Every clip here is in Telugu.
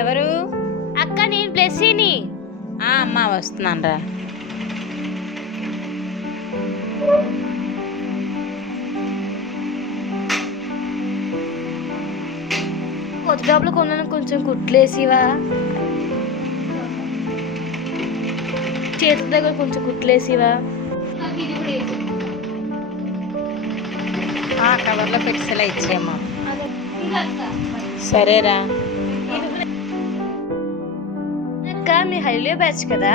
ఎవరు? అక్క నేను బ్లెస్సీని. అమ్మా వస్తున్నాను రా. కొత్త డబ్బులు కొన్నాను, కొంచెం కుట్లేసివా? చేతుల దగ్గర కొంచెం కుట్లేసివా? కవర్లో పెట్సలా ఇచ్చేయమ్మా. సరేరా. అక్క మీ హైలే బ్యాచ్ కదా,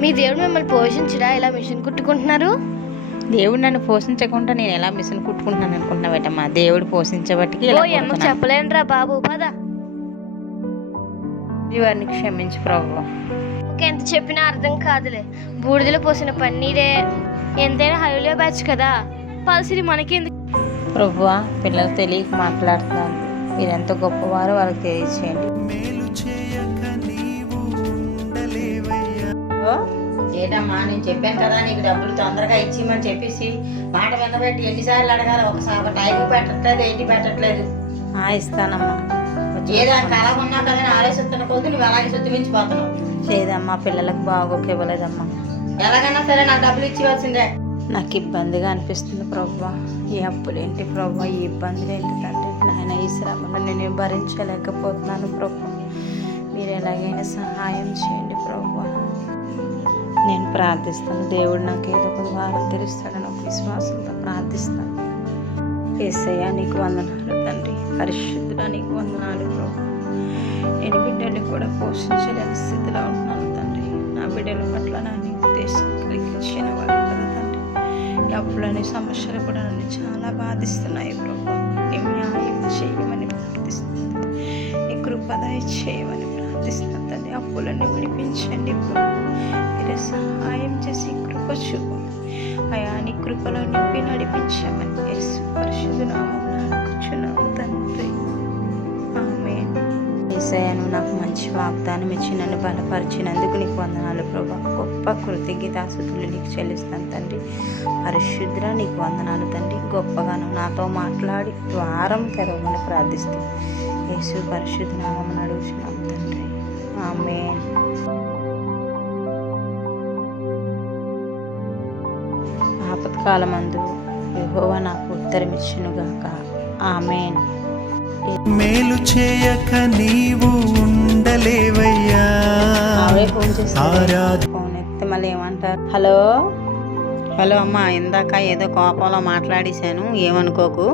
మీ దేవుడు మిమ్మల్ని పోషించడా ఇలా మిషన్ కుట్టుకుంటున్నారు? దేవుడు నన్ను పోషించకుండా నేను ఎలా మిషన్ కుట్టుకుంటున్నాను అనుకుంటున్నావేటమ్మా? దేవుడు పోషించబట్టికి అమ్మకు చెప్పలేనురా బాబు, పద. వారిని క్షమించు ప్రభు. ఎంత చెప్పినా అర్థం కాదులే, బూడిదలో పోసిన పన్నీరే. ఎంతైనా హైలే బ్యాచ్ కదా, పల్సిరి మనకి. ప్రభువా, పిల్లలు తెలియక మాట్లాడుతున్నారు, మీరు ఎంత గొప్పవారో వాళ్ళకి తెలియచేయండి. ఏదమ్మా, నేను చెప్పాను కదా నీకు డబ్బులు తొందరగా ఇచ్చిమని చెప్పేసి మాట మీద పెట్టి ఎన్నిసార్లు అడగాలి? ఒకసారి టైం పెట్టట్లేదు, ఏంటి పెట్టట్లేదు. ఇస్తానమ్మా. ఏదానికి అలా ఉన్నా కదా ఆలోచిస్తున్న కొద్ది నువ్వు అలాగే శుద్ధి మించిపోతున్నావు. లేదమ్మా, పిల్లలకు బాగోక ఇవ్వలేదమ్మా. ఎలాగైనా సరే నాకు డబ్బులు ఇచ్చివలసిందే. నాకు ఇబ్బందిగా అనిపిస్తుంది ప్రభు. ఈ అప్పులేంటి ప్రభు, ఈ ఇబ్బందులు ఏంటి తండ్రి? నాయన ఈ శ్రమను నేను భరించలేకపోతున్నాను ప్రభు. మీరు ఎలాగైనా సహాయం చేయండి ప్రభు. నేను ప్రార్థిస్తాను, దేవుడు నాకు ఏదో ఒక వారం తెలుస్తాడని ఒక విశ్వాసంతో ప్రార్థిస్తాను. యేసయ్యా నీకు వందనాలు తండ్రి, పరిశుద్ధుడా నీకు వందనాలు ప్రభు. నేను బిడ్డల్ని కూడా పోషించలేని స్థితిలో ఉంటున్నాను తండ్రి. నా బిడ్డల పట్ల నా ఉద్దేశం కలిగించిన వాడు కదా తండ్రి. ఈ అప్పులని సమస్యలు కూడా నన్ను చాలా బాధిస్తున్నాయి ప్రభు. ఈ న్యాయం చేయమని ప్రార్థిస్తుంది, ఈ కృపదయ చేయమని ప్రార్థిస్తున్నాను తండ్రి. అప్పులన్నీ విడిపించండి ప్రభు. మీరే సహాయం చేసి కృప చూపు అయా, నీ కృపలో నింపి నడిపించామని యేసు పరిశుద్ధ నామమున అడుగుచున్నాము తండ్రి, ఆమేన్. యేసయ్యా, నువ్వు నాకు మంచి వాగ్దానం ఇచ్చి నన్ను బలపరిచినందుకు నీకు వందనాలు ప్రభా. గొప్ప కృతజ్ఞతాస్తుతులు నీకు చెల్లిస్తాను తండ్రి. పరిశుద్ధ నీకు వందనాలు తండ్రి. గొప్పగా నువ్వు నాతో మాట్లాడి ద్వారం తెరవమని ప్రార్థిస్తూ యేసు పరిశుద్ధ నామమున అడుగుచున్నాము తండ్రి, ఆమేన్. ఆపత్కాలమందు యెహోవా నాకు ఉత్తరమిచ్చునుగాక, ఆమేన్. మేలు చేయక నీవు ఉండలేవయ్యా. ఫోన్ ఎత్తే మళ్ళీ ఏమంటారు? హలో హలో అమ్మా, ఇందాక ఏదో కోపంలో మాట్లాడేశాను, ఏమనుకోకు.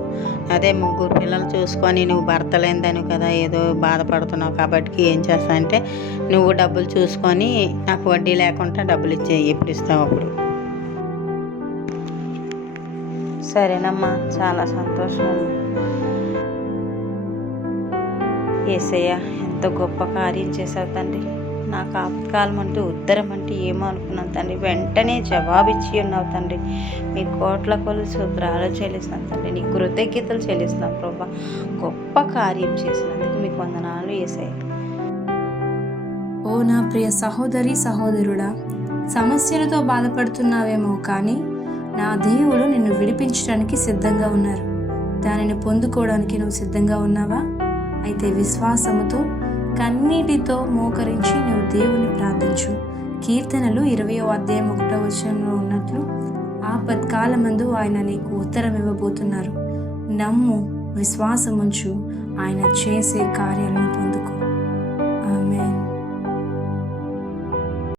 అదే ముగ్గురు పిల్లలు చూసుకొని నువ్వు భర్త లేనిదాను కదా ఏదో బాధపడుతున్నావు, కాబట్టి ఏం చేస్తా అంటే నువ్వు డబ్బులు చూసుకొని నాకు వడ్డీ లేకుండా డబ్బులు ఎప్పుడు ఇస్తావు అప్పుడు. సరేనమ్మా, చాలా సంతోషం. యేసయ్య, ఎంత గొప్ప కార్యం చేశావు తండ్రి. నాకు ఆపత్కాలం అంటూ ఉత్తరం అంటే ఏమో అనుకున్నాను తండ్రి, వెంటనే జవాబిచ్చి ఉన్నావు తండ్రి. మీ కోట్ల కొలు సూత్రాలు చెల్లిస్తున్నాను తండ్రి, నీ కృతజ్ఞతలు చెల్లిస్తున్నాను ప్రభా. గొప్ప కార్యం చేసినందుకు మీకు వందనాలు యేసయ్య. ఓ నా ప్రియ సహోదరి సహోదరుడా, సమస్యలతో బాధపడుతున్నావేమో కానీ నా దేవుడు నిన్ను విడిపించడానికి సిద్ధంగా ఉన్నారు. దానిని పొందుకోవడానికి నువ్వు సిద్ధంగా ఉన్నావా? అయితే విశ్వాసముతో కన్నీటితో మోకరించి నువ్వు దేవుని ప్రార్థించు. కీర్తనలు 20వ అధ్యాయం 1వ వచనంలో ఉన్నట్లు ఆపత్కాలమందు ఆయన నీకు ఉత్తరం ఇవ్వబోతున్నారు. నమ్ము, విశ్వాసముంచు, ఆయన చేసే కార్యాలను